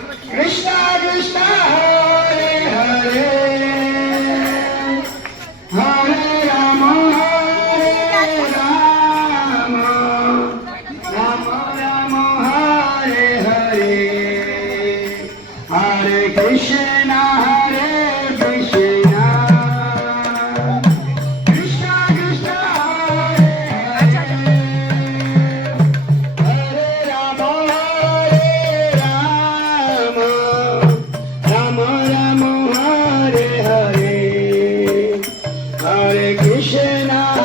Krishna Krishna Hare Hare Hare Ram Ram Ram Hare Hare Hare Krishna Krishna Krishna Hare Hare Ram Ram Ram Hare Hare Hare Krishna